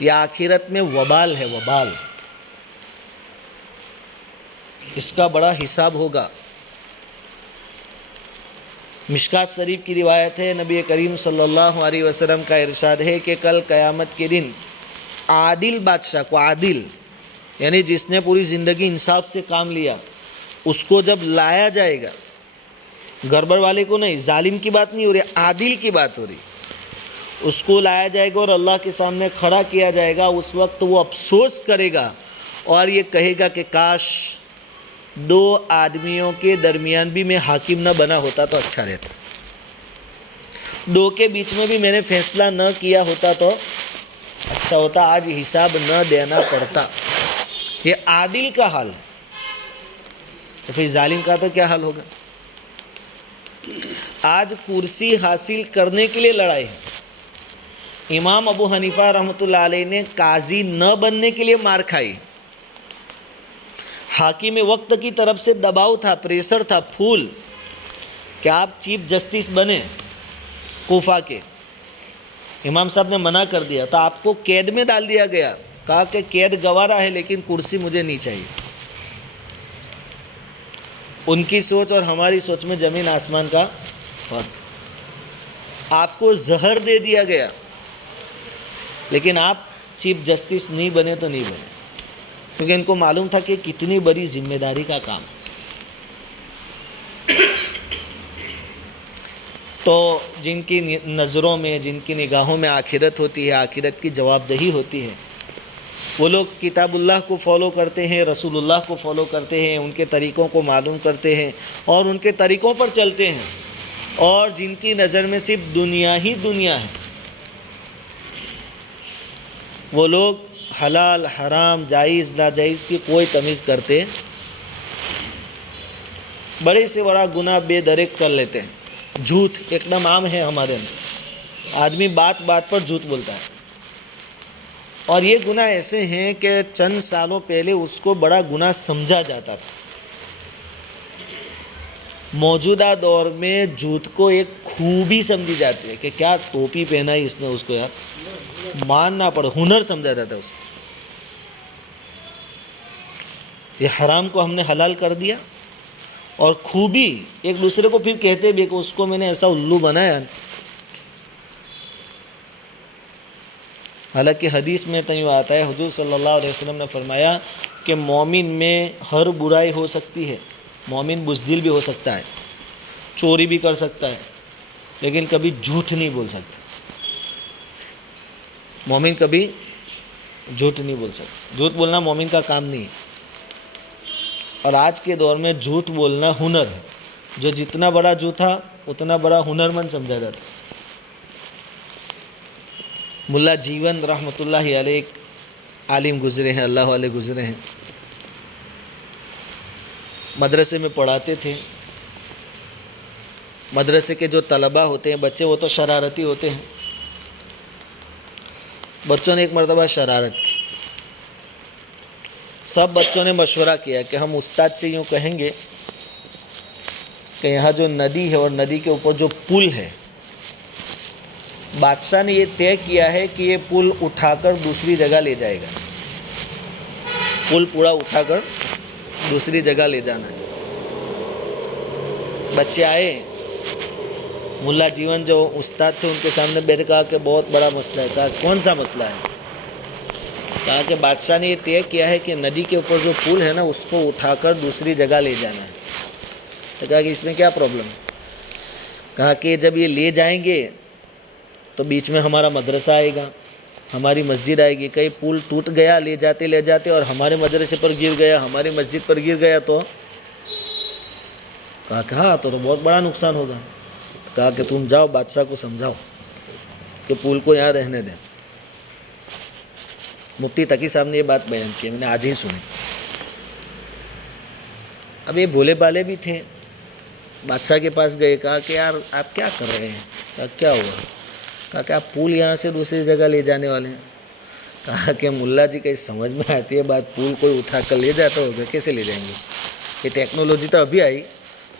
یہ آخرت میں وبال ہے، وبال، اس کا بڑا حساب ہوگا۔ مشکات شریف کی روایت ہے، نبی کریم صلی اللہ علیہ وسلم کا ارشاد ہے کہ کل قیامت کے دن عادل بادشاہ کو، عادل یعنی جس نے پوری زندگی انصاف سے کام لیا، اس کو جب لایا جائے گا، گڑبڑ والے کو نہیں، ظالم کی بات نہیں ہو رہی، عادل کی بات ہو رہی، اس کو لایا جائے گا اور اللہ کے سامنے کھڑا کیا جائے گا، اس وقت وہ افسوس کرے گا اور یہ کہے گا کہ کاش دو آدمیوں کے درمیان بھی میں حاکم نہ بنا ہوتا تو اچھا رہتا، دو کے بیچ میں بھی میں نے فیصلہ نہ کیا ہوتا تو اچھا ہوتا، آج حساب نہ دینا پڑتا۔ یہ عادل کا حال ہے، تو پھر ظالم کا تو کیا حال ہوگا؟ آج کرسی حاصل کرنے کے لیے لڑائی ہے۔ امام ابو حنیفہ رحمۃ اللہ علیہ نے قاضی نہ بننے کے لیے مار کھائی، حاکم وقت کی طرف سے دباؤ تھا، پریشر تھا، پھول کہ آپ چیف جسٹس بنے کوفہ کے، امام صاحب نے منع کر دیا تو آپ کو قید میں ڈال دیا گیا، کہا کہ قید گوارا ہے لیکن کرسی مجھے نہیں چاہیے۔ ان کی سوچ اور ہماری سوچ میں زمین آسمان کا فرق۔ آپ کو زہر دے دیا گیا لیکن آپ چیف جسٹس نہیں بنے تو نہیں بنے، کیونکہ ان کو معلوم تھا کہ کتنی بڑی ذمہ داری کا کام۔ تو جن کی نظروں میں، جن کی نگاہوں میں آخرت ہوتی ہے، آخرت کی جواب دہی ہوتی ہے، وہ لوگ کتاب اللہ کو فالو کرتے ہیں، رسول اللہ کو فالو کرتے ہیں، ان کے طریقوں کو معلوم کرتے ہیں اور ان کے طریقوں پر چلتے ہیں، اور جن کی نظر میں صرف دنیا ہی دنیا ہے، وہ لوگ حلال حرام جائز ناجائز کی کوئی تمیز کرتے، بڑے سے بڑا گناہ بے دریغ کر لیتے ہیں۔ جھوٹ ایک دم عام ہے ہمارے اندر، آدمی بات بات پر جھوٹ بولتا ہے، اور یہ گناہ ایسے ہیں کہ چند سالوں پہلے اس کو بڑا گناہ سمجھا جاتا تھا۔ موجودہ دور میں جھوٹ کو ایک خوبی سمجھی جاتی ہے کہ کیا ٹوپی پہنا ہے اس نے، اس کو یار ماننا پڑے، ہنر سمجھا جاتا ہے اس کو۔ یہ حرام کو ہم نے حلال کر دیا، اور خوبی ایک دوسرے کو پھر کہتے بھی کہ اس کو میں نے ایسا الو بنایا۔ حالانکہ حدیث میں تو یوں آتا ہے، حضور صلی اللہ علیہ وسلم نے فرمایا کہ مومن میں ہر برائی ہو سکتی ہے، مومن بزدل بھی ہو سکتا ہے، چوری بھی کر سکتا ہے، لیکن کبھی جھوٹ نہیں بول سکتا۔ مومن کبھی جھوٹ نہیں بول سکتا، جھوٹ بولنا مومن کا کام نہیں ہے۔ اور آج کے دور میں جھوٹ بولنا ہنر ہے، جو جتنا بڑا جھوٹا اتنا بڑا ہنرمند سمجھا جاتا ہے۔ ملا جیون رحمۃ اللہ علیہ ایک عالم گزرے ہیں، اللہ والے گزرے ہیں، مدرسے میں پڑھاتے تھے۔ مدرسے کے جو طلباء ہوتے ہیں، بچے، وہ تو شرارتی ہوتے ہیں۔ بچوں نے ایک مرتبہ شرارت کی، سب بچوں نے مشورہ کیا کہ ہم استاد سے یوں کہیں گے کہ یہاں جو ندی ہے اور ندی کے اوپر جو پل ہے، بادشاہ نے یہ طے کیا ہے کہ یہ پل اٹھا کر دوسری جگہ لے جائے گا، پل پورا اٹھا کر دوسری جگہ لے جانا ہے۔ بچے آئے، ملا جیون جو استاد تھے ان کے سامنے بیٹھ کہا کہ بہت بڑا مسئلہ ہے۔ کہا کون سا مسئلہ ہے؟ کہا کہ بادشاہ نے یہ طے کیا ہے کہ ندی کے اوپر جو پل ہے نا، اس کو اٹھا کر دوسری جگہ لے جانا ہے۔ تو کہا کہ اس میں کیا پرابلم ہے؟ کہا کہ جب یہ لے جائیں گے تو بیچ میں ہمارا مدرسہ آئے گا، ہماری مسجد آئے گی، کہیں پل ٹوٹ گیا لے جاتے اور ہمارے مدرسے پر گر گیا، ہماری مسجد پر گر گیا تو؟ کہا کہ ہاں تو بہت بڑا نقصان ہوگا۔ کہا کہ تم جاؤ بادشاہ کو سمجھاؤ کہ پل کو یہاں رہنے دیں۔ مفتی تقی صاحب نے یہ بات بیان کی، میں نے آج ہی سنی۔ اب یہ بھولے بالے بھی تھے، بادشاہ کے پاس گئے، کہا کہ یار آپ کیا کر رہے ہیں؟ کہا کیا ہوا؟ کہا کہ آپ پل یہاں سے دوسری جگہ لے جانے والے ہیں۔ کہا کہ ملا جی کہیں سمجھ میں آتی ہے بات، پل کوئی اٹھا کر لے جاتا ہوگا، کیسے لے جائیں گے؟ یہ ٹیکنالوجی تو ابھی آئی،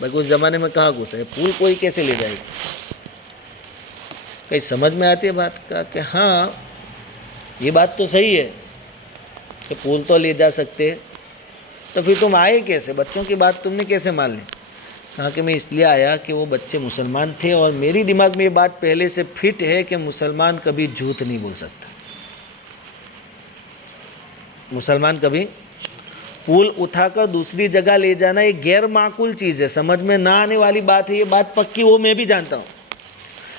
باقی اس زمانے میں کہاں گھسے، پل کوئی کیسے لے جائے گا؟ کہیں سمجھ میں آتی ہے بات؟ کہا کہ ہاں یہ بات تو صحیح ہے کہ پھول تو لے جا سکتے، تو پھر تم آئے کیسے؟ بچوں کی بات تم نے کیسے مان لی؟ کہا کہ میں اس لیے آیا کہ وہ بچے مسلمان تھے، اور میری دماغ میں یہ بات پہلے سے فٹ ہے کہ مسلمان کبھی جھوٹ نہیں بول سکتا۔ مسلمان کبھی پھول اٹھا کر دوسری جگہ لے جانا یہ غیر معقول چیز ہے، سمجھ میں نہ آنے والی بات ہے، یہ بات پکی وہ میں بھی جانتا ہوں،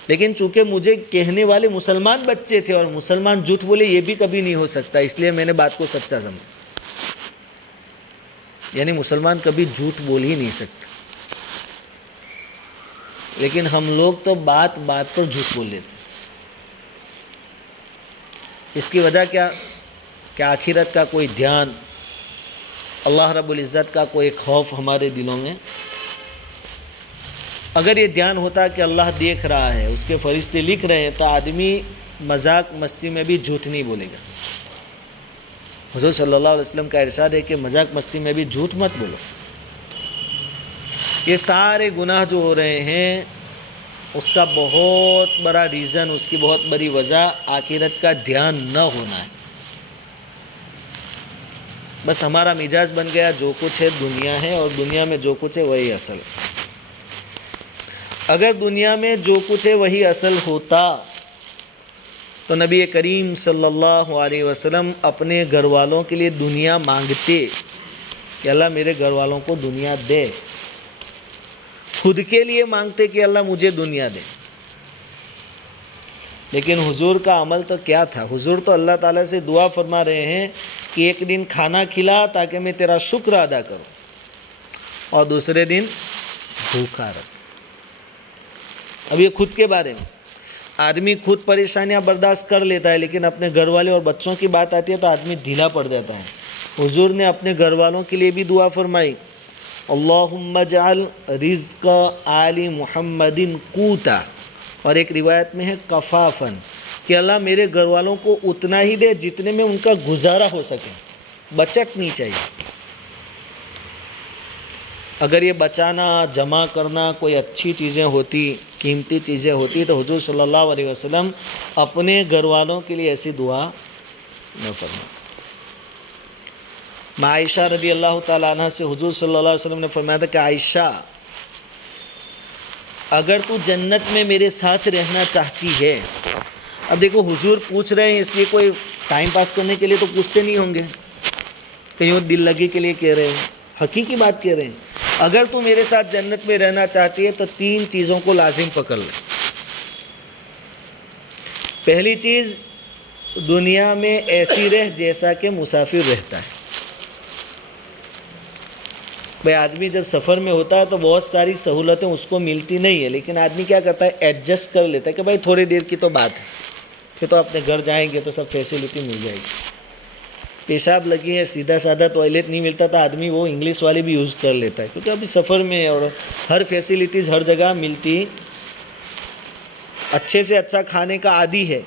لیکن چونکہ مجھے کہنے والے مسلمان بچے تھے اور مسلمان جھوٹ بولے یہ بھی کبھی نہیں ہو سکتا، اس لیے میں نے بات کو سچا سمجھا۔ یعنی مسلمان کبھی جھوٹ بول ہی نہیں سکتا، لیکن ہم لوگ تو بات بات پر جھوٹ بول لیتے۔ اس کی وجہ کیا؟ کہ آخرت کا کوئی دھیان، اللہ رب العزت کا کوئی خوف ہمارے دلوں میں۔ اگر یہ دھیان ہوتا کہ اللہ دیکھ رہا ہے، اس کے فرشتے لکھ رہے ہیں، تو آدمی مذاق مستی میں بھی جھوٹ نہیں بولے گا۔ حضور صلی اللہ علیہ وسلم کا ارشاد ہے کہ مذاق مستی میں بھی جھوٹ مت بولو۔ یہ سارے گناہ جو ہو رہے ہیں اس کا بہت بڑا ریزن، اس کی بہت بڑی وجہ آخرت کا دھیان نہ ہونا ہے۔ بس ہمارا مزاج بن گیا جو کچھ ہے دنیا ہے، اور دنیا میں جو کچھ ہے وہی اصل ہے۔ اگر دنیا میں جو کچھ ہے وہی اصل ہوتا تو نبی کریم صلی اللہ علیہ وسلم اپنے گھر والوں کے لیے دنیا مانگتے کہ اللہ میرے گھر والوں کو دنیا دے، خود کے لیے مانگتے کہ اللہ مجھے دنیا دے۔ لیکن حضور کا عمل تو کیا تھا؟ حضور تو اللہ تعالیٰ سے دعا فرما رہے ہیں کہ ایک دن کھانا کھلا تاکہ میں تیرا شکر ادا کروں، اور دوسرے دن بھوکا رہوں۔ اب یہ خود کے بارے میں، آدمی خود پریشانیاں برداشت کر لیتا ہے، لیکن اپنے گھر والے اور بچوں کی بات آتی ہے تو آدمی ڈھیلا پڑ جاتا ہے۔ حضور نے اپنے گھر والوں کے لیے بھی دعا فرمائی، اللہم اجعل رزق آل محمد قوتا، اور ایک روایت میں ہے کفافن، کہ اللہ میرے گھر والوں کو اتنا ہی دے جتنے میں ان کا گزارا ہو سکے، بچت نہیں چاہیے۔ اگر یہ بچانا جمع کرنا کوئی اچھی چیزیں ہوتی، قیمتی چیزیں ہوتی، تو حضور صلی اللہ علیہ وسلم اپنے گھر والوں کے لیے ایسی دعا نہ فرمائے۔ عائشہ رضی اللہ تعالیٰ عنہ سے حضور صلی اللہ علیہ وسلم نے فرمایا تھا کہ عائشہ اگر تو جنت میں میرے ساتھ رہنا چاہتی ہے، اب دیکھو حضور پوچھ رہے ہیں، اس لیے کوئی ٹائم پاس کرنے کے لیے تو پوچھتے نہیں ہوں گے، کہیں وہ دل لگی کے لیے کہہ رہے ہیں، حقیقی بات کہہ رہے ہیں۔ اگر تو میرے ساتھ جنت میں رہنا چاہتی ہے تو 3 چیزوں کو لازم پکڑ لے۔ پہلی چیز، دنیا میں ایسی رہ جیسا کہ مسافر رہتا ہے۔ بھائی آدمی جب سفر میں ہوتا ہے تو بہت ساری سہولتیں اس کو ملتی نہیں ہے، لیکن آدمی کیا کرتا ہے؟ ایڈجسٹ کر لیتا ہے کہ بھائی تھوڑی دیر کی تو بات ہے، پھر تو اپنے گھر جائیں گے تو سب فیسلٹی مل جائے گی۔ پیشاب لگی ہے، سیدھا سادہ ٹوائلٹ نہیں ملتا تو آدمی وہ انگلش والی بھی یوز کر لیتا ہے، کیونکہ ابھی سفر میں ہے اور ہر فیسلٹیز ہر جگہ ملتی، اچھے سے اچھا کھانے کا عادی ہے۔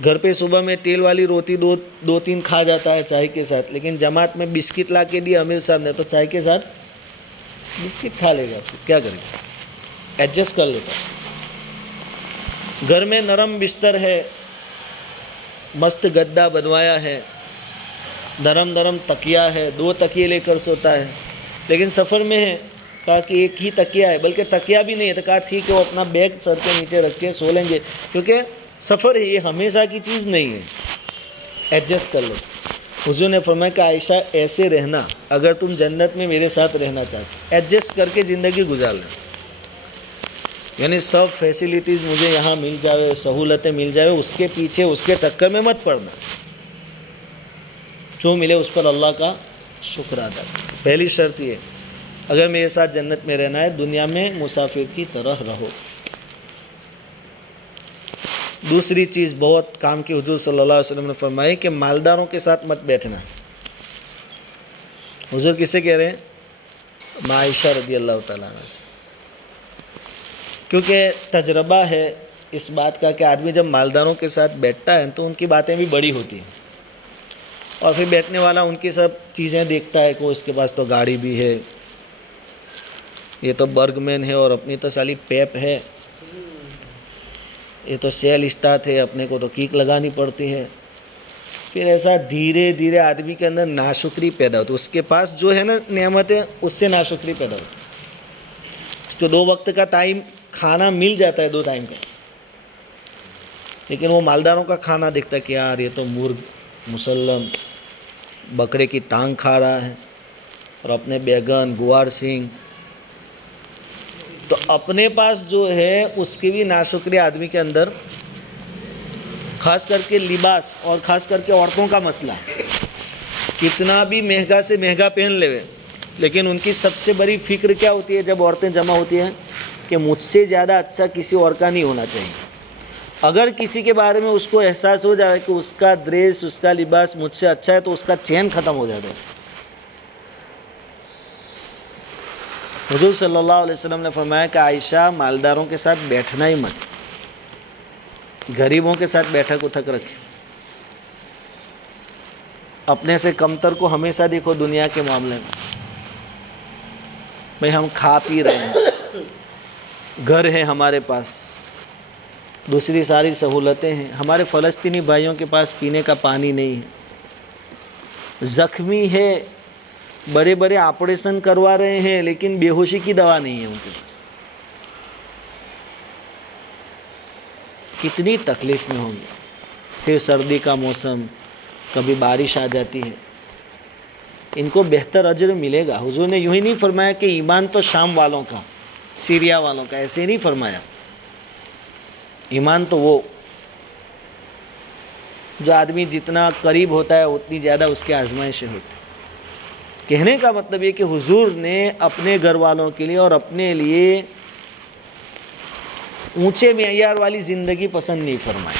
گھر پہ صبح میں تیل والی روٹی 2-3 کھا جاتا ہے چائے کے ساتھ، لیکن جماعت میں بسکٹ لا کے دی امیر صاحب نے تو چائے کے ساتھ بسکٹ کھا لے گا، کیا کرے گا؟ ایڈجسٹ کر لیتا ہے۔ گھر میں نرم بستر ہے، مست گدا بنوایا ہے، نرم تکیا ہے، 2 تکیے لے کر سوتا ہے، لیکن سفر میں ہے، کہا کہ ایک ہی تکیا ہے، بلکہ تکیا بھی نہیں ہے، تو کہا ٹھیک ہے وہ اپنا بیگ سر کے نیچے رکھ کے سو لیں گے، کیونکہ سفر ہے، یہ ہمیشہ کی چیز نہیں ہے، ایڈجسٹ کر لو۔ حضور نے فرمایا کہ عائشہ ایسے رہنا، اگر تم جنت میں میرے ساتھ رہنا چاہتے، ایڈجسٹ کر کے زندگی گزار لیں، یعنی سب فیسلٹیز مجھے یہاں مل جائے، سہولتیں مل جائے، اس کے پیچھے اس کے چکر میں مت پڑنا، جو ملے اس پر اللہ کا شکر ادا کرو۔ پہلی شرط یہ، اگر میرے ساتھ جنت میں رہنا ہے دنیا میں مسافر کی طرح رہو۔ دوسری چیز بہت کام کی، حضور صلی اللہ علیہ وسلم نے فرمائی کہ مالداروں کے ساتھ مت بیٹھنا۔ حضور کسے کہہ رہے ہیں؟ عائشہ رضی اللہ تعالیٰ عنہ سے، کیونکہ تجربہ ہے اس بات کا کہ آدمی جب مالداروں کے ساتھ بیٹھتا ہے تو ان کی باتیں بھی بڑی ہوتی ہیں، اور پھر بیٹھنے والا ان کی سب چیزیں دیکھتا ہے کہ اس کے پاس تو گاڑی بھی ہے، یہ تو برگ مین ہے اور اپنی تو سالی پیپ ہے، یہ تو سیل اسٹارٹ ہے، اپنے کو تو کیک لگانی پڑتی ہے. پھر ایسا دھیرے دھیرے آدمی کے اندر ناشکری پیدا ہوتی ہے. اس کے پاس جو ہے نا نعمتیں، اس سے ناشکری پیدا ہوتی ہے. اس کو 2 وقت کا ٹائم کھانا مل جاتا ہے، 2 ٹائم کا، لیکن وہ مالداروں کا کھانا دیکھتا ہے کہ یار یہ تو مرغ مسلم بکرے کی ٹانگ کھا رہا ہے، اور اپنے بیگن گوار سنگھ. تو اپنے پاس جو ہے اس کی بھی ناشکری آدمی کے اندر، خاص کر کے لباس اور خاص کر کے عورتوں کا مسئلہ. کتنا بھی مہنگا سے مہنگا پہن لے، لیکن ان کی سب سے بڑی فکر کیا ہوتی ہے جب عورتیں جمع ہوتی ہیں؟ کہ مجھ سے زیادہ اچھا کسی اور کا نہیں ہونا چاہیے. اگر کسی کے بارے میں اس کو احساس ہو جائے کہ اس کا ڈریس، اس کا لباس مجھ سے اچھا ہے، تو اس کا چین ختم ہو جاتا ہے. حضور صلی اللہ علیہ وسلم نے فرمایا کہ عائشہ مالداروں کے ساتھ بیٹھنا ہی مت، غریبوں کے ساتھ بیٹھک اٹھک رکھے. اپنے سے کمتر کو ہمیشہ دیکھو دنیا کے معاملے میں. بھئی ہم کھا پی رہے ہیں، گھر ہے ہمارے پاس، دوسری ساری سہولتیں ہیں. ہمارے فلسطینی بھائیوں کے پاس پینے کا پانی نہیں ہے، زخمی ہے، بڑے بڑے آپریشن کروا رہے ہیں، لیکن بے ہوشی کی دوا نہیں ہے ان کے پاس. کتنی تکلیف میں ہوں گے. پھر سردی کا موسم، کبھی بارش آ جاتی ہے. ان کو بہتر اجر ملے گا. حضور نے یوں ہی نہیں فرمایا کہ ایمان تو شام والوں کا، سیریا والوں کا، ایسے ہی نہیں فرمایا. ایمان تو وہ جو آدمی جتنا قریب ہوتا ہے اتنی زیادہ اس کی آزمائشیں ہوتی. کہنے کا مطلب یہ کہ حضور نے اپنے گھر والوں کے لیے اور اپنے لیے اونچے معیار والی زندگی پسند نہیں فرمائی.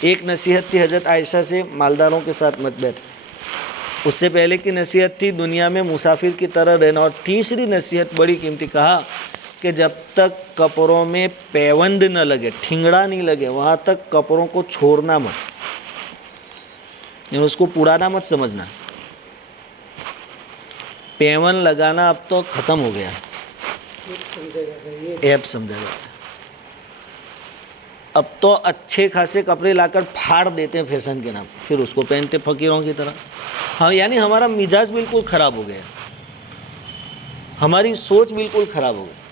ایک نصیحت تھی حضرت عائشہ سے، مالداروں کے ساتھ مت بیٹھ. اس سے پہلے کی نصیحت تھی دنیا میں مسافر کی طرح رہنا. اور تیسری نصیحت بڑی قیمتی، کہا کہ جب تک کپڑوں میں پیوند نہ لگے، ٹھنگڑا نہیں لگے، وہاں تک کپڑوں کو چھوڑنا مت، یعنی اس کو پرانا مت سمجھنا. پیون لگانا اب تو ختم ہو گیا، ایپ سمجھا جاتا ہے. اب تو اچھے خاصے کپڑے لا کر پھاڑ دیتے ہیں فیشن کے نام، پھر اس کو پہنتے فقیروں کی طرح. ہاں، یعنی ہمارا مزاج بالکل خراب ہو گیا، ہماری سوچ بالکل خراب ہو گئی.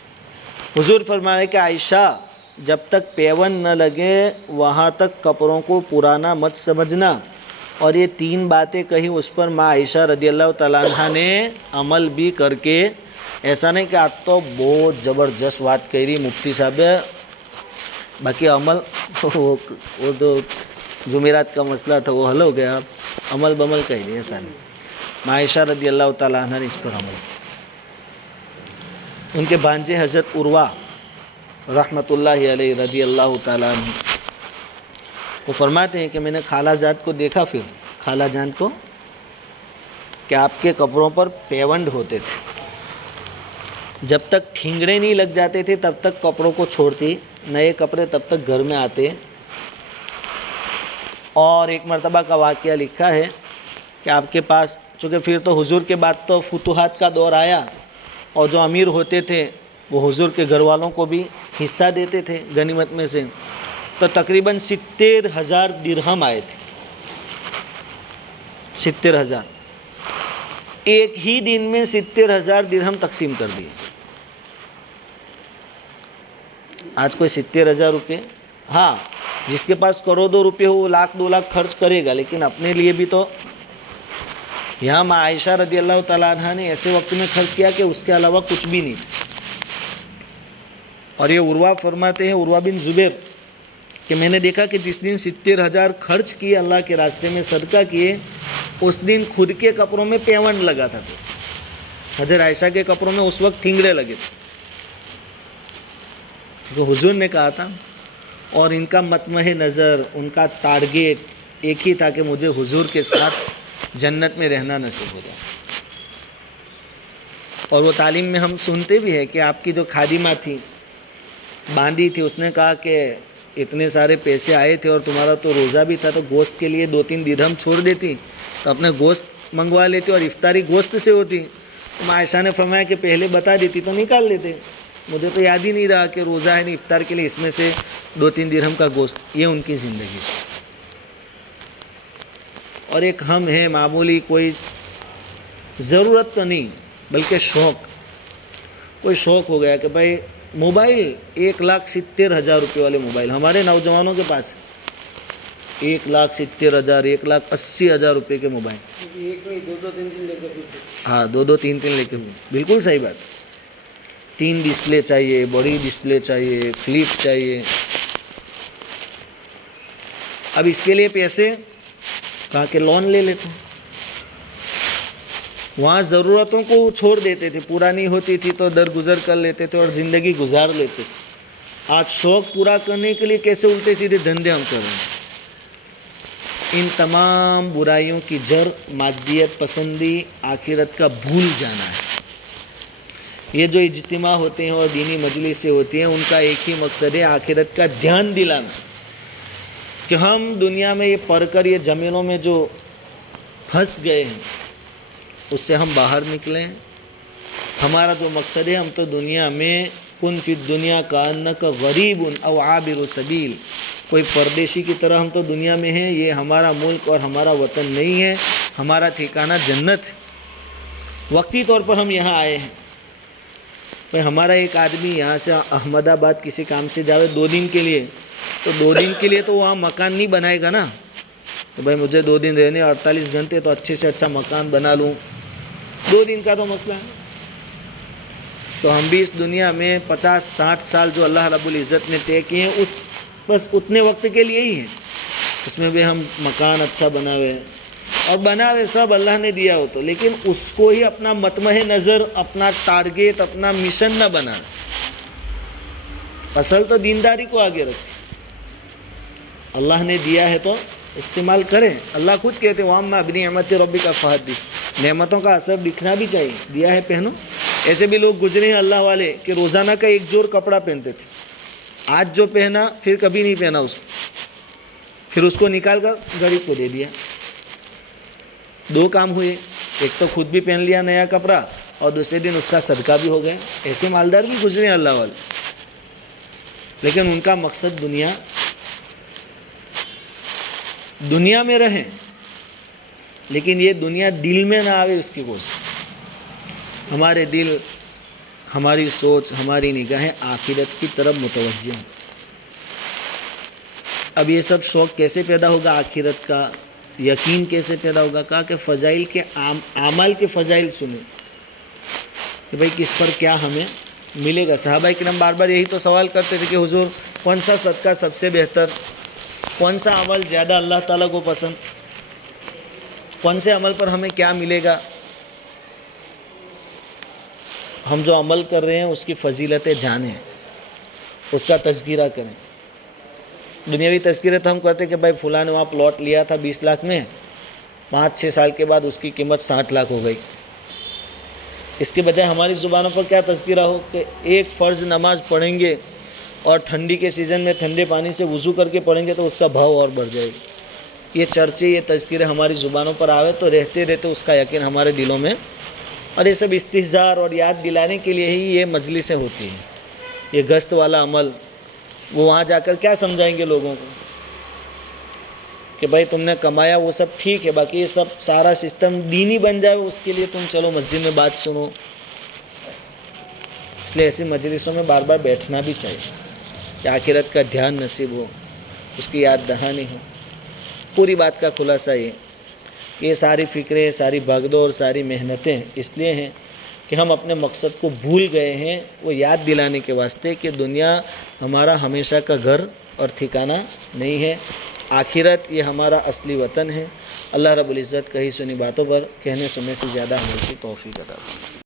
حضور فرما رہے کہ عائشہ جب تک پیون نہ لگے وہاں تک کپڑوں کو پرانا مت سمجھنا. اور یہ 3 باتیں کہی، اس پر ماں عائشہ رضی اللہ تعالیٰ عنہ نے عمل بھی کر کے، ایسا نہیں کہ آج تو بہت زبردست بات کہہ رہی مفتی صاحب، باقی عمل وہ تو جمعرات کا مسئلہ تھا وہ حل ہو گیا، عمل بمل کہہ رہی. ایسا نہیں. ماں عائشہ رضی اللہ تعالیٰ عنہ نے اس پر عمل. ان کے بھانجے حضرت عروہ رحمۃ اللہ علیہ رضی اللہ تعالیٰ عنہ، وہ فرماتے ہیں کہ میں نے خالہ جات کو دیکھا، پھر خالہ جان کو، کہ آپ کے کپڑوں پر پیونڈ ہوتے تھے. جب تک ٹھنگڑے نہیں لگ جاتے تھے تب تک کپڑوں کو چھوڑتی، نئے کپڑے تب تک گھر میں آتے. اور ایک مرتبہ کا واقعہ لکھا ہے کہ آپ کے پاس، چونکہ پھر تو حضور کے بعد تو فتوحات کا دور آیا، اور جو امیر ہوتے تھے وہ حضور کے گھر والوں کو بھی حصہ دیتے تھے غنیمت میں سے. تو تقریباً 70,000 درہم آئے تھے. 70,000 ایک ہی دن میں 70,000 درہم تقسیم کر دیے. آج کوئی 70,000 روپے، ہاں جس کے پاس کروڑوں روپے ہو وہ 1,00,000 2,00,000 خرچ کرے گا، لیکن اپنے لیے بھی تو. یہاں ماں عائشہ رضی اللہ تعالیٰ عنہ نے ایسے وقت میں خرچ کیا کہ اس کے علاوہ کچھ بھی نہیں. اور یہ عروہ فرماتے ہیں، عروہ بن زبیر، کہ میں نے دیکھا کہ جس دن 70,000 خرچ کیے اللہ کے راستے میں صدقہ کیے، اس دن خود کے کپڑوں میں پیونڈ لگا تھا. حضرت عائشہ کے کپڑوں میں اس وقت ٹھنگڑے لگے تھے. تو حضور نے کہا تھا، اور ان کا مطمع نظر، ان کا ٹارگیٹ ایک ہی تھا کہ مجھے حضور کے ساتھ جنت میں رہنا نصیب ہو جائے. اور وہ تعلیم میں ہم سنتے بھی ہیں کہ آپ کی جو خادمہ تھی، باندھی تھی، اس نے کہا کہ اتنے سارے پیسے آئے تھے اور تمہارا تو روزہ بھی تھا، تو گوشت کے لیے 2-3 درہم چھوڑ دیتی تو اپنے گوشت منگوا لیتی اور افطاری گوشت سے ہوتی. تو عائشہ نے فرمایا کہ پہلے بتا دیتی تو نکال لیتے. مجھے تو یاد ہی نہیں رہا کہ روزہ ہے نہیں افطار کے لیے اس میں سے 2-3 درہم کا گوشت. یہ ان کی زندگی. اور ایک ہم ہیں معمولی، کوئی ضرورت تو نہیں بلکہ شوق. کوئی شوق ہو گیا کہ بھائی موبائل 1,70,000 روپے والے موبائل ہمارے نوجوانوں کے پاس 1,70,000 1,80,000 روپے کے موبائل. ایک نہیں، 2-2 3 لے کے. ہاں 2-3 لے کے ہوئے. بالکل صحیح بات. 3 ڈسپلے چاہیے، بڑی ڈسپلے چاہیے، فلپ چاہیے. اب اس کے لیے پیسے کہا کہ لون لے لیتے ہیں. وہاں ضرورتوں کو چھوڑ دیتے تھے، پورا نہیں ہوتی تھی تو درگزر کر لیتے تھے اور زندگی گزار لیتے تھے. آج شوق پورا کرنے کے لیے کیسے الٹے سیدھے دھندے ہم کر رہے ہیں. ان تمام برائیوں کی جڑ مادیت پسندی، آخرت کا بھول جانا ہے. یہ جو اجتماع ہوتے ہیں اور دینی مجلسیں ہوتی ہیں، ان کا ایک ہی مقصد ہے آخرت کا دھیان دلانا کہ ہم دنیا میں یہ پڑھ کر یہ زمینوں میں جو پھنس گئے ہیں اس سے ہم باہر نکلیں. ہمارا جو مقصد ہے، ہم تو دنیا میں کن فی الدنیا کانک غریب او عابر سبیل، کوئی پردیشی کی طرح ہم تو دنیا میں ہیں. یہ ہمارا ملک اور ہمارا وطن نہیں ہے، ہمارا ٹھکانہ جنت ہے. وقتی طور پر ہم یہاں آئے ہیں. بھائی ہمارا ایک آدمی یہاں سے احمد آباد کسی کام سے جاوے 2 دن کے لیے، تو 2 دن کے لیے تو وہاں مکان نہیں بنائے گا نا. تو بھائی مجھے 2 دن رہنے 48 گھنٹے تو اچھے سے اچھا مکان بنا لوں. 2 دن کا تو مسئلہ ہے. تو ہم بھی اس دنیا میں 50-60 سال جو اللہ رب العزت نے طے کیے ہیں بس اتنے وقت کے لیے ہی ہیں. اس میں بھی ہم مکان اچھا بناوے اور بناوے سب اللہ نے دیا ہو تو، لیکن اس کو ہی اپنا مطمع نظر، اپنا ٹارگیٹ، اپنا مشن نہ بنا. اصل تو دینداری کو آگے رکھے. اللہ نے دیا ہے تو استعمال کریں. اللہ خود کہتے وَأَمَّا بِنِعْمَتِ رَبِّكَ فَحَدِّثْ. نعمتوں کا اثر دکھنا بھی چاہیے. دیا ہے پہنو. ایسے بھی لوگ گزرے ہیں اللہ والے کہ روزانہ کا ایک جوڑ کپڑا پہنتے تھے. آج جو پہنا پھر کبھی نہیں پہنا اس کو، پھر اس کو نکال کر غریب کو دے دیا. 2 کام ہوئے. ایک تو خود بھی پہن لیا نیا کپڑا اور دوسرے دن اس کا صدقہ بھی ہو گیا. ایسے مالدار بھی گزرے ہیں اللہ والے، لیکن ان کا مقصد دنیا میں رہیں، لیکن یہ دنیا دل میں نہ آوے اس کی کوشش. ہمارے دل، ہماری سوچ، ہماری نگاہیں آخرت کی طرف متوجہ ہیں. اب یہ سب شوق کیسے پیدا ہوگا آخرت کا، یقین کیسے پیدا ہوگا؟ کہا کہ فضائل کے اعمال کے فضائل سنیں کہ بھئی کس پر کیا ہمیں ملے گا. صحابہ کرام بار بار یہی تو سوال کرتے تھے کہ حضور کون سا صدقہ سب سے بہتر، کون سا عمل زیادہ اللہ تعالیٰ کو پسند، کون سے عمل پر ہمیں کیا ملے گا. ہم جو عمل کر رہے ہیں اس کی فضیلتیں جانیں، اس کا تذکرہ کریں. دنیاوی تذکرہ تو ہم کرتے کہ بھائی فلاں نے وہاں پلاٹ لیا تھا 20 لاکھ میں، 5-6 سال کے بعد اس کی قیمت 60 لاکھ ہو گئی. اس کے بجائے ہماری زبانوں پر کیا تذکرہ ہو کہ ایک فرض نماز پڑھیں گے اور ٹھنڈی کے سیزن میں ٹھنڈے پانی سے وضو کر کے پڑھیں گے تو اس کا بھاؤ اور بڑھ جائے گا. یہ چرچے، یہ تذکرے ہماری زبانوں پر آوے تو رہتے رہتے اس کا یقین ہمارے دلوں میں. اور یہ سب استحضار اور یاد دلانے کے لیے ہی یہ مجلسیں ہوتی ہیں. یہ گشت والا عمل، وہ وہاں جا کر کیا سمجھائیں گے لوگوں کو کہ بھائی تم نے کمایا وہ سب ٹھیک ہے، باقی یہ سب سارا سسٹم دینی بن جائے اس کے لیے تم چلو مسجد میں بات سنو. اس لیے ایسی مجلسوں میں بار بار بیٹھنا بھی چاہیے کہ آخرت کا دھیان نصیب ہو، اس کی یاد دہانی ہو. پوری بات کا خلاصہ یہ ساری فکریں، ساری بھگدوڑ، ساری محنتیں اس لیے ہیں کہ ہم اپنے مقصد کو بھول گئے ہیں. وہ یاد دلانے کے واسطے کہ دنیا ہمارا ہمیشہ کا گھر اور ٹھکانہ نہیں ہے. آخرت یہ ہمارا اصلی وطن ہے. اللہ رب العزت کہی سنی باتوں پر کہنے سننے سے زیادہ عمل کی توفیق عطا فرمائے.